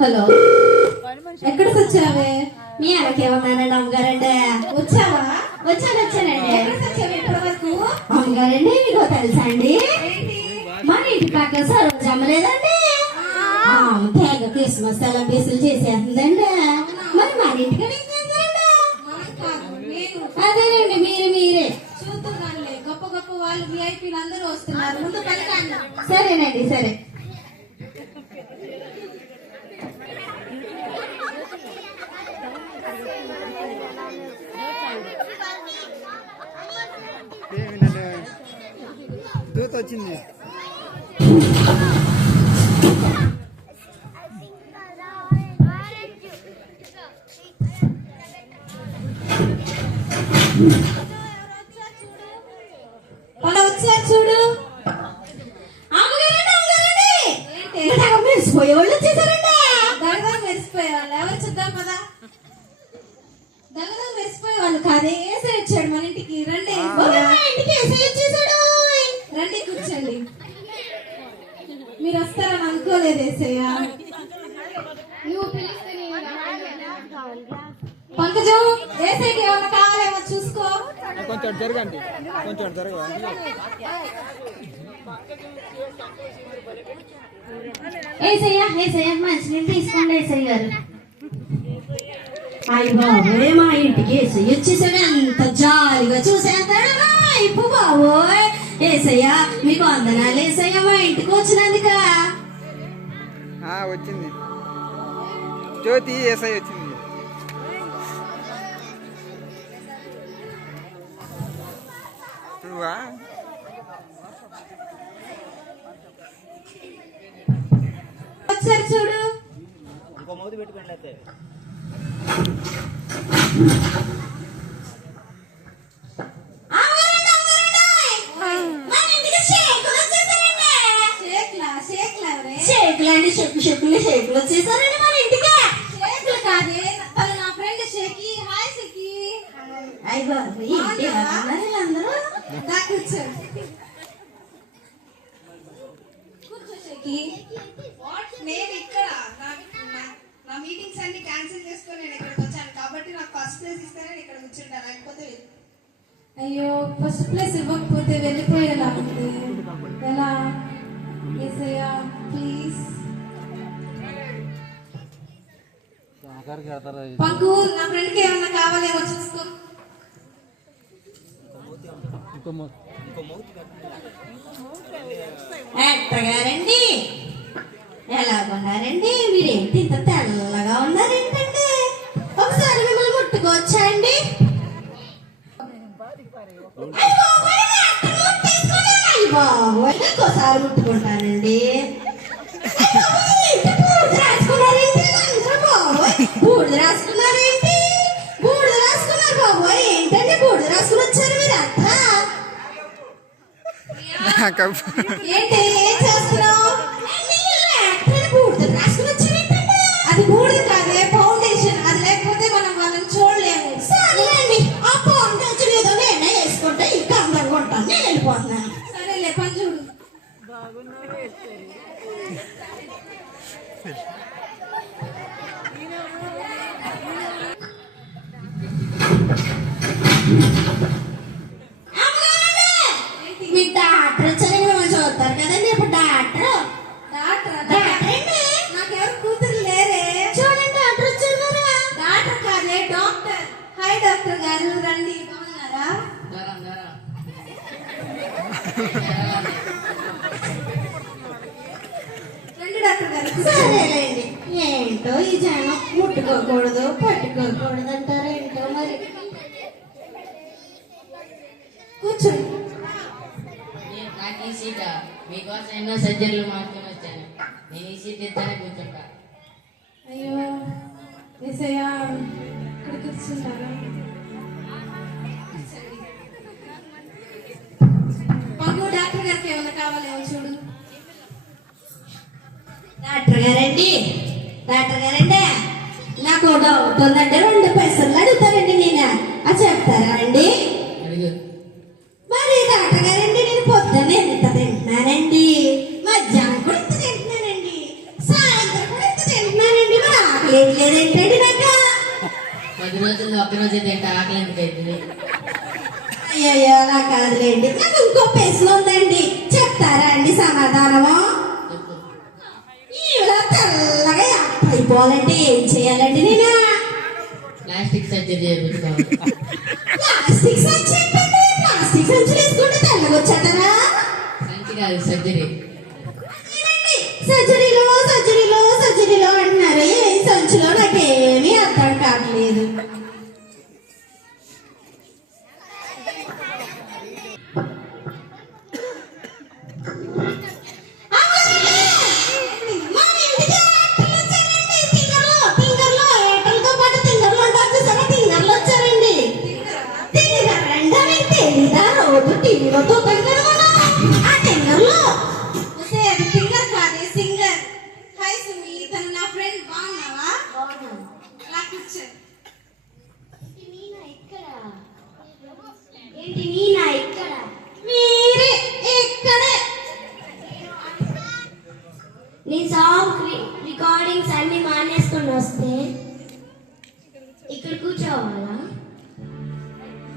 Hello. ఎక్కడికి వచ్చావే? మీ వెనకేమన్నానండి అమ్మగారండి వచ్చావా? వచ్చాను వచ్చానండి. ఎక్కడికి వచ్చావు ఇప్పటి వరకు? అమ్మగారండి మీకు తెలుసా అండి? మన ఇంటి పక్కన సరోజమ్మ లేదండి? ఆ, తెగ క్రిస్మస్ సెలబ్రేషన్ చేసేస్తుందండి. మరి మన ఇంటికి వాళ్ళు విఐపీలు అందరూ వస్తున్నారు ముందు పలకండి సరేనండి సరే ఏమిటంటే దూత వచ్చింది వాళ్ళు మీరు వస్తారని అనుకోలేదు ఏసయ్య. పంకజం ఏసైకి ఏమన్నా కావాలేమో చూసుకో. కొంచెం జరగండి. కొంచెం జరగ ఏసయ్య ఏసయ్య మంచినీళ్ళు తీసుకోండి ఏసయ్య గారు. అయ్య బాబోయ్ మా ఇంటికి ఏసయ్య వచ్చేసాడు. ఎంత జాలిగా చూసేస్తాడు బాబోయ్. ఏసయ్య మీకు వందనాలు. ఏసయ్య మా ఇంటికి వచ్చినందుక? వచ్చింది. జ్యోతి ఎస్ఐ వచ్చింది. నువ్వా? వచ్చారు చూడు. షేక్లా షేక్లా రే షేకులు అండి షెక్కు షెక్కులు షేకులు వచ్చేసారండి మన ఇంటికి షేక్లు కాదే తను నా ఫ్రెండ్ షేకి హాయ్ షేకి అయ్య బాబోయ్ ఏంటి ఇలా ఉన్నారు వీళ్ళందరూ దా కూర్చో కూర్చో షేకి వాట్ నేను ఇక్కడ నా నా- నా మీటింగ్స్ అన్ని క్యాన్సిల్ చేసుకొని నేను ఇక్కడికి వచ్చాను. కాబట్టి నాకు ఫస్ట్ ప్లేస్ ఇస్తే నేను ఇక్కడ కూర్చుంటా లేకపోతే అయ్యో ఫస్ట్ ప్లేస్ ఇవ్వకపోతే వెళ్ళిపోయేలా ఉంది. ఎలా? ఏసయ్యా ప్లీజ్ పంకు నా ఫ్రెండ్కి ఏమన్నా కావాలేమో చూసుకో. ఎలాగున్నారండి మీరేంటి ఇంత తెల్లగా ఉన్నారేంటండి? ఒకసారి మిమ్మల్ని ముట్టుకోవచ్చా అండి బాబోయ్, ఇంకోసారి ముట్టుకుంటానండి. బూడిద రాసుకున్నారేంటి? బూడిద రాసుకున్నారు బాబోయ్. ఏంటండి బూడిద రాసుకుని వచ్చారు మీరంతా ఏంటి ఏం చేస్తున్నావు? నాకు ఈ సీట్. మీకోసం ఎన్నో సర్జరీలు మార్చుకొని వచ్చాను. నేను ఈ సీట్ ఇద్దరే కూర్చుంటా. అయ్యో ఏసయ్యా ఇక్కడ కూర్చుంటారా? పంగు డాక్టర్ గారికి ఏమైనా కావాలేమో చూడు. డాక్టర్ గారండి. డాక్టర్ గారండి. నాకు డౌట్ ఉందంటే రెండు పైసలు అడుగుతానండి నేను. అది చెప్తారా అండి? పది రోజుల్లో ఒక్క రోజే తింటే ఆకలి ఎందుకు అవుతుంది అయ్యయ్యో అలా కాదులేండి. నాకు ఇంకో ప్రశ్న ఉందండి. చెప్తారా అండి సమాధానము? తెల్లగా అయిపోవాలంటే ఏం చేయాలండి నేను? ప్లాస్టిక్ సర్జరీ చేయించుకోవాలి ప్లాస్టిక్ ఏంటండి? ప్లాస్టిక్ సంచులు వేసుకుంటే తెల్లగా వచ్చేస్తారా? సంచి కాదు సర్జరీ. సర్జరీలో You.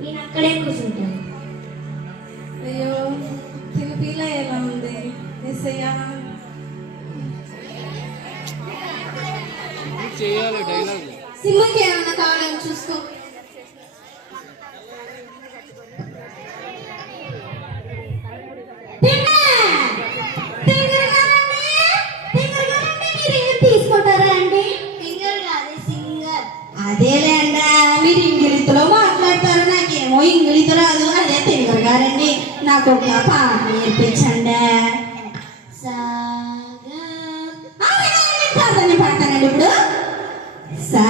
నేను అక్కడే కూర్చుంటాను. అయ్యో తిను ఫీల్ ఎలా ఉంది. ఎస్ అయ్యా చేయాలి డైలాగ్ సింహకి ఏమన్నా కావాలని చూసుకో. నాకు ఒక పాట నేర్పించండి సాగా పాడతాను పాడతానండి ఇప్పుడు సా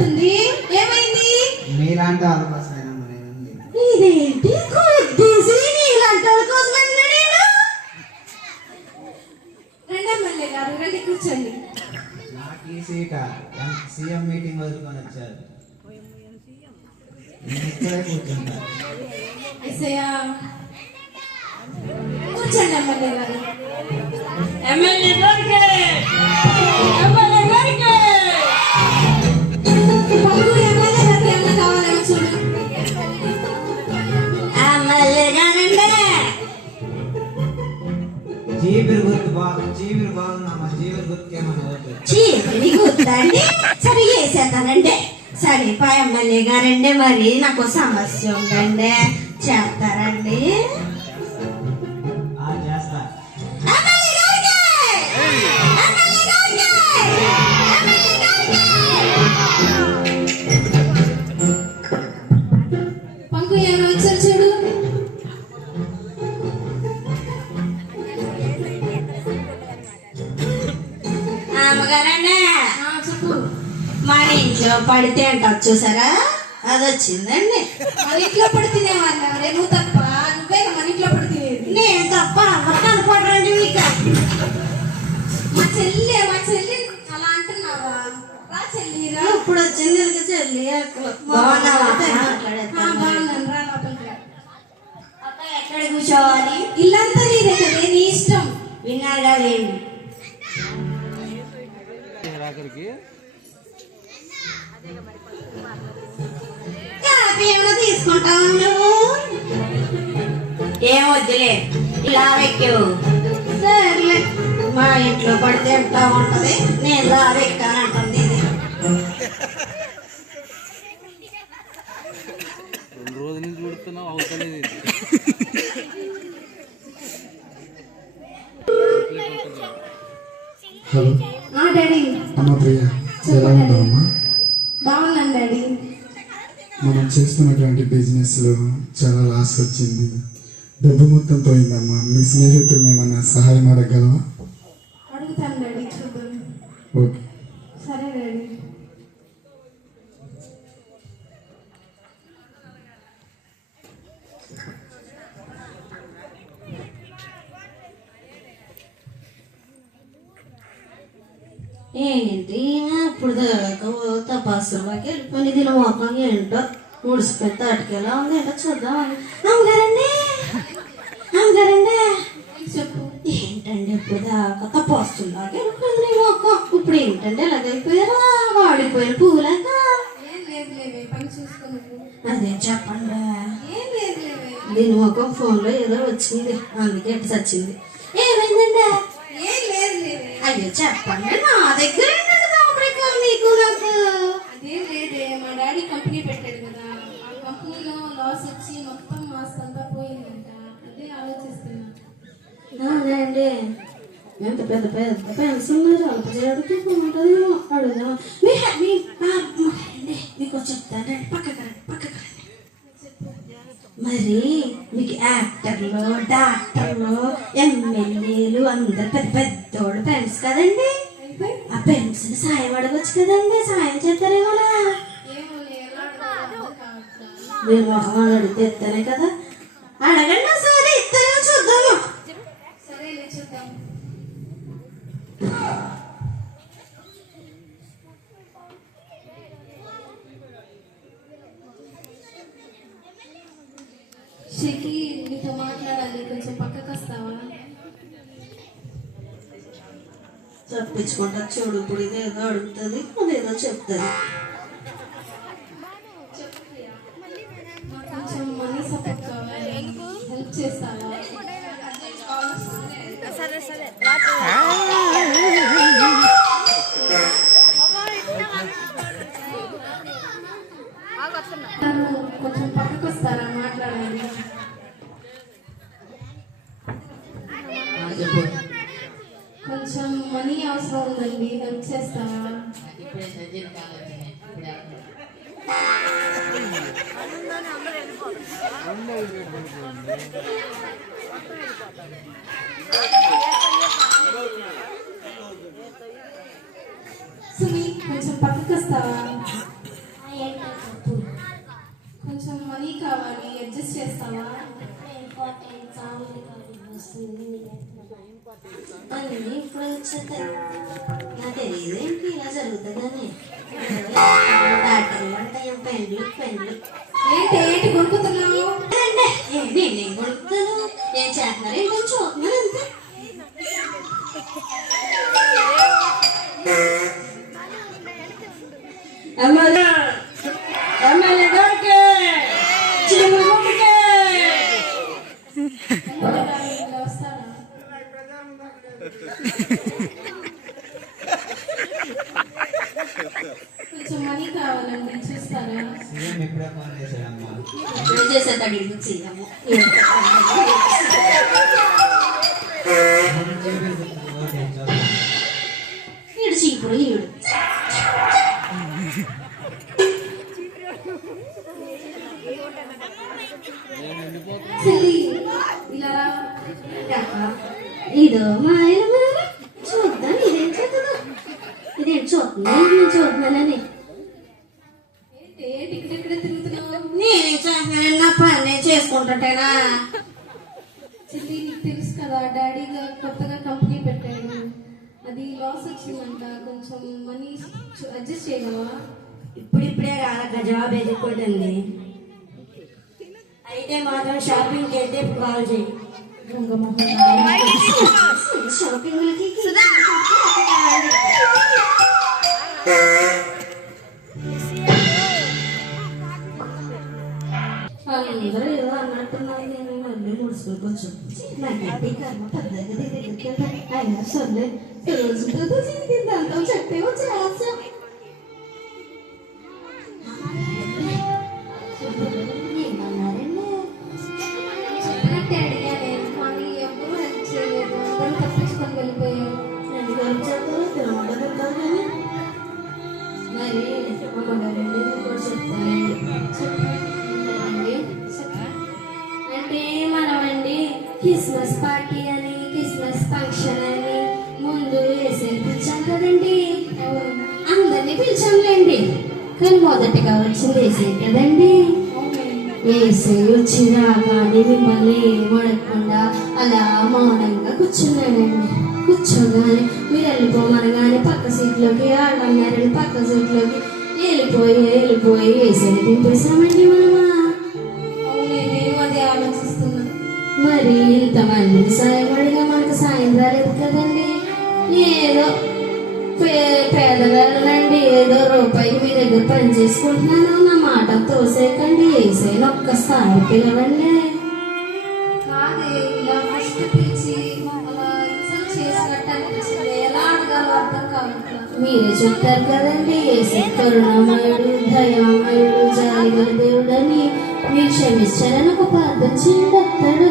భూకంపం వచ్చినట్టుంది ఏమైంది? మీలాంటి వాళ్ళ కోసమైనా మరి ఉంది. ఇదేంటి గుద్దేసి నీలాంటి వాళ్ళ కోసమన్నా నేను? రండి ఎమ్మెల్యే గారు రండి కూర్చోండి. నాకు ఈ సీట ఎం- సీఎం మీటింగ్ వదులుకొని వచ్చారు. నేను ఇక్కడే కూర్చుంటా. ఎస్ఐయా కూర్చోండి ఎమ్మెల్యే గారు. ఎమ్మెల్యే గారికి జీబిరి గుర్తు బాగు జీబిరి జీబిరి గుర్తు గుర్తండి. సరే వేసేస్తానండి సరే ఎమ్మెల్యే గారండి మరి నాకు సమస్య ఉందండి. చేస్తారండి మన ఇంట్లో పడితే అంటారు చూసారా? అది వచ్చిందండి. మన ఇంట్లో పడి తినేవాళ్ళు ఎవరే నువ్వు తప్ప నువ్వే మన ఇంట్లో పడి తినేది. నేను తప్ప ఎవరు కనపడరండి మీకు. మా చెల్లి మా చెల్లి అలా అంటున్నావా? రా చెల్లి రా. ఇప్పుడు వచ్చింది చెల్లి. బాగున్నాను రా లోపలికి. అక్క ఎక్కడ కూర్చోవాలి? ఇల్లంతా నీదే కదే నీ ఇష్టం. విన్నారు కదేంటి కాఫీ ఏమైనా తీసుకుంటావా నువ్వు ఏం వద్దులే ఇలా వెక్కావు సర్లే మా ఇంట్లో పడితే ఎంత ఉంటది? నేను లా వెక్కానంటుంది ఇది. రెండు రోజుల నుంచి చూడుతున్నావు అవుతలేదు ఇది. హలో. ఆ డాడీ. అమ్మ ప్రియ ఎలా బాగున్నాను డాడీ. మనం చేస్తున్నటువంటి బిజినెస్లో చాలా లాస్ వచ్చింది. డబ్బు మొత్తం పోయిందమ్మా. మీ స్నేహితుల్ని ఏమన్నా సహాయం అడగలవా ఓకే. ఏంటి ఇప్పుడు దాకా తపాసులోకి వెళ్ళిపోయింది దీని మొఖం ఏంటో ముడిసిపోయి తాటికెలా ఉంది ఏంటో చూద్దామని అమ్మగారండి అమ్మగారండి చెప్పు ఏంటండి ఇప్పుడు దాకా తపాసులాగా వెళ్ళిపోయింది మొఖం ఇప్పుడు ఏంటంటే ఎలాగైపోయారా వాడిపోయిన చూసుకుని అదే చెప్పండి దీని మొఖం ఫోన్లో ఏదో వచ్చింది. అందుకే ఇటు చచ్చింది ఏమైందండి అయ్యో చెప్పండి నా దగ్గర మీకు నాకు? అదేం లేదే మా డాడీ కంపెనీ పెట్టాడు కదా. ఆ కంపెనీలో లాస్ వచ్చి మొత్తం మాస్ అంతా పోయిందంట. అదే ఆలోచిస్తున్నా. అవునండి ఎంత పెద్ద పెద్ద మీరు ఉంటుందేమో అడుగుదాం. అండి, మీకు చెప్తానండి. పక్కకు రండి పక్కకు రండి. మరి మీకు యాక్టర్లు డాక్టర్లు ఎమ్మెల్యేలు అందరు పెద్ద పెద్దోళ్ళు ఫ్రెండ్స్ కదండి? ఆ పెన్సిల్ సాయం అడగొచ్చు కదండి? సాయం అర్థం కావట్లేదు మీరు మొహం అడిగితే కదా. తెచ్చుకుంటా చూడు ఇప్పుడు ఇదేదో అడుగుతుంది అదేదో చెప్తుంది. సుమి కొంచెం పక్కకు వస్తావా కొంచెం మనీ కావాలి అడ్జస్ట్ చేస్తావా? అన్నీ ఇప్పుడు వచ్చేస్తాయి తెలియదు ఏంటి ఇలా జరుగుతుందని డాక్టర్లు అంటే పెండ్లు పెండ్లు ఏంటి ఏంటి కొనుక్కుతున్నావు అంటే ఏం చేస్తున్నారు ఏంటో చూస్తున్నాను అంతే ఎమ్మెల్యే గారికి చీమల గుడికి ఇలా వస్తారా కొంచెం మనీ కావాలండి చూస్తారా సీఎం ఇప్పుడే ఫోన్ చేశాడమ్మా. సీఎం చెల్లి నీకు తెలుసు కదా డాడీ గారు కొత్తగా కంపెనీ పెట్టాడు. అది లాస్ వచ్చిందంట. కొంచెం మనీ అడ్జస్ట్ చేయగలవా? ఇప్పుడిప్పుడే కాదు గజవాబు ఎదుర్కొంటుంది అయితే మాత్రం షాపింగ్కి వెళ్తే ఇప్పుడు కాల్ చేయి. అందరూ ఏదో అన్నట్టున్నారు. నేను మళ్ళీ ముడుచుకుని కొంచెం నాకేంటి కర్మ పెద్దగా దగ్గరికి వెళ్తాను అయినా సర్లే రోజుతో దాంతో చెప్పే వచ్చి వేసే వచ్చి రాగానే మిమ్మల్ని ఏమడకుండా అలా మౌనంగా కూర్చున్నాడండి కూర్చోగానే మీరు వెళ్ళిపోమనగానే పక్క సీట్లోకి వాళ్ళు అన్నారని పక్క సీట్లోకి వెళ్ళిపోయి వెళ్ళిపోయి వేసేది దింపేశామండి మనమా? అది ఆలోచిస్తున్నాను మరి ఇంతమంది సాయపడిగా మనకు సాయం రాలేదు కదండి. ఏదో పే పేదవాళ్ళండి ఏదో రూపాయి మీ దగ్గర పని చేసుకుంటున్నాను నా మాట తోసేకండి వేసేది ఒక్కసారి పిలవండి. కాదే ఇలా ఫస్ట్ పిలిచి కావట్లేదు మీరే చెప్తారు కదండి ఏసే కరుణామయుడు దయామయుడు జాలిగల దేవుడు అని మీరు క్షమించారని ఒక ప్రార్థన చేయండి వస్తాడు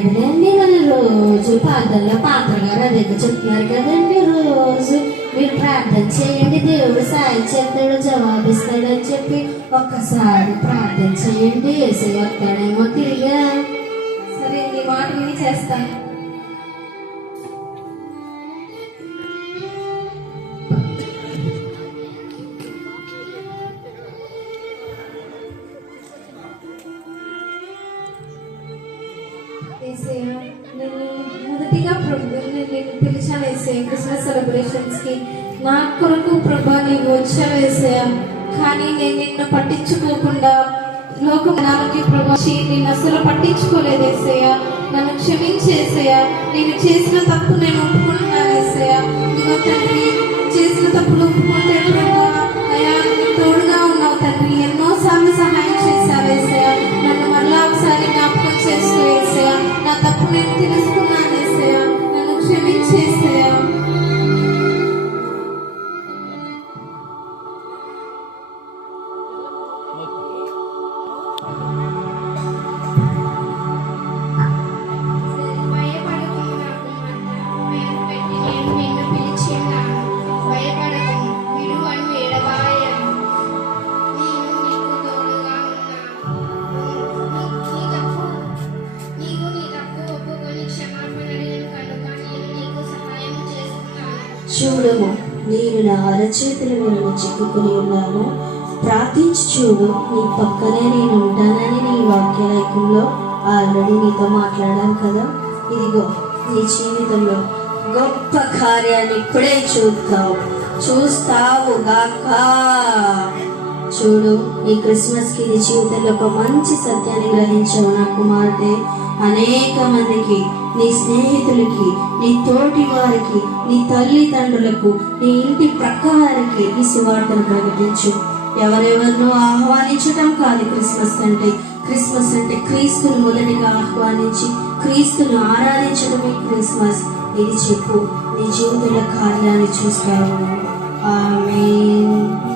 పర్లేదులేండి మన రోజు ప్రార్థనలో పాత్ర గారు అదే చెప్తున్నారు కదండి రోజు? మీరు ప్రార్థన చేయండి దేవుడు సాయం చేస్తాడు జవాబిస్తాడని చెప్పి ఒక్కసారి ప్రార్థన చేయండి. ఏసై వస్తాడేమో తిరిగా. సరే నీ మాట విని చేస్తాను. ఏసయ్య, నేను మొదటిగా ప్రభు నేను పిలిచాను వేసే క్రిస్మస్ సెలబ్రేషన్స్కి నా కొరకు ప్రభా నీవు వచ్చావు వేసయ్య కానీ నేను నిన్ను పట్టించుకోకుండా లోకం నామకి ప్రభా నేను అసలు పట్టించుకోలేదు వేసయ్య నన్ను క్షమించేసయ్య నేను చేసిన తప్పు నేను ఒప్పుకుంటున్నాను వేసయ్య ఇదిగో తండ్రి చేసిన తప్పులు ఒప్పుకుంటే ప్రభు తప్పు నేను తెలుసుకున్నాను వేసయ్య నన్ను క్షమించేసయ్య అరచేతుల మీద చిక్కుకుని ఉన్నాను. ప్రార్థించి చూడు నీ పక్కనే నేను ఉంటానని నీ వాక్యలేఖంలో ఆల్రెడీ నీతో మాట్లాడాను కదా. ఇదిగో నీ జీవితంలో గొప్ప కార్యాన్ని ఇప్పుడే చూస్తావు. చూస్తావు గాక చూడు ఈ క్రిస్మస్కి నీ జీవితంలో ఒక మంచి సత్యాన్ని గ్రహించావు నా కుమార్తె. అనేక మందికి నీ స్నేహితులకి నీ తోటి వారికి నీ తల్లిదండ్రులకు నీ ఇంటి ప్రక్క వారికి ఈ సువార్తను ప్రకటించు. ఎవరెవరినో ఆహ్వానించటం కాదు క్రిస్మస్ అంటే. క్రిస్మస్ అంటే క్రీస్తును మొదటిగా ఆహ్వానించి క్రీస్తును ఆరాధించడమే క్రిస్మస్. ఇది చెప్పు నీ జీవితంలో కార్యాన్ని చూస్తావు? ఆమె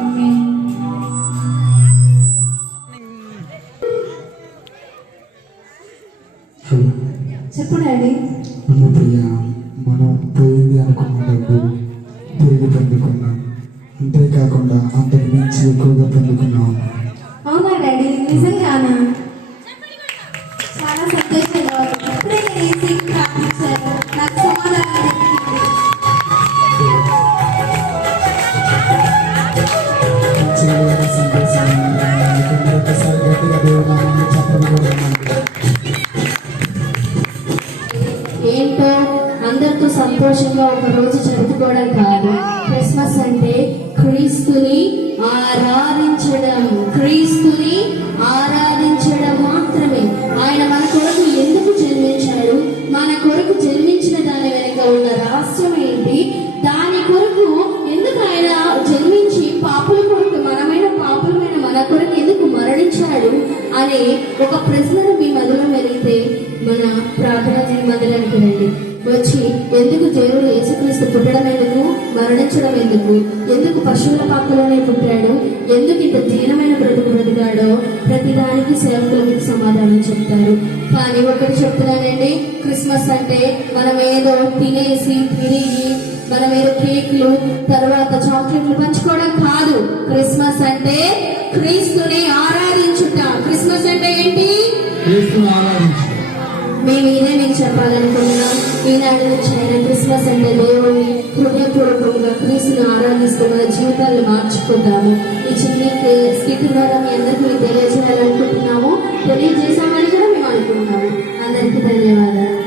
అందరితో సంతోషంగా ఒక రోజు జరుపుకోవడం కాదు. క్రిస్మస్ అంటే క్రీస్తుని ఆరాధించడం. క్రీస్తుని ఆరాధించడం మాత్రమే. ఆయన మన కొరకు ఎందుకు జన్మించాడు? మన కొరకు జన్మించిన దాని వెనుక ఉన్న రహస్యం ఏంటి? దాని కొరకు ఎందుకు ఆయన జన్మించి పాపుల కొరకు మనమైన పాపులమైన మన కొరకు ఎందుకు మరణించాడు? అనే ఒక ప్రశ్నను యేసుక్రీస్తు పుట్టడం ఎందుకు? మరణించడం ఎందుకు? ఎందుకు పశువుల పాకలోనే పుట్టాడు? ఎందుకు ఇంత దీనమైన బ్రతుకు బ్రతికాడో? ప్రతిదానికి సేవకులకి సమాధానం చెప్తారు. కానీ ఒకటి చెప్తున్నానండి క్రిస్మస్ అంటే మనం ఏదో తినేసి తిరిగి మనం ఏదో కేక్లు తర్వాత చాక్లెట్లు పంచుకోవడం కాదు. క్రిస్మస్ అంటే క్రీస్తుని ఆరాధించుట. క్రిస్మస్ అంటే ఏంటి? క్రీస్తుని ఆరాధించుట. మేము ఇదే మీకు చెప్పాలనుకుంటున్నాం. ఈనాడు నుంచి ఆయన క్రిస్మస్ అంటే దేవుడిని హృదయపూర్వకంగా క్రీస్తును ఆరాధిస్తూ మన జీవితాలను మార్చుకుంటాము ఈ చిన్ని స్థితి ద్వారా మీ అందరికీ మేము తెలియజేయాలనుకుంటున్నాము. తెలియజేశామని కూడా మేము అనుకుంటున్నాము. అందరికీ ధన్యవాదాలు.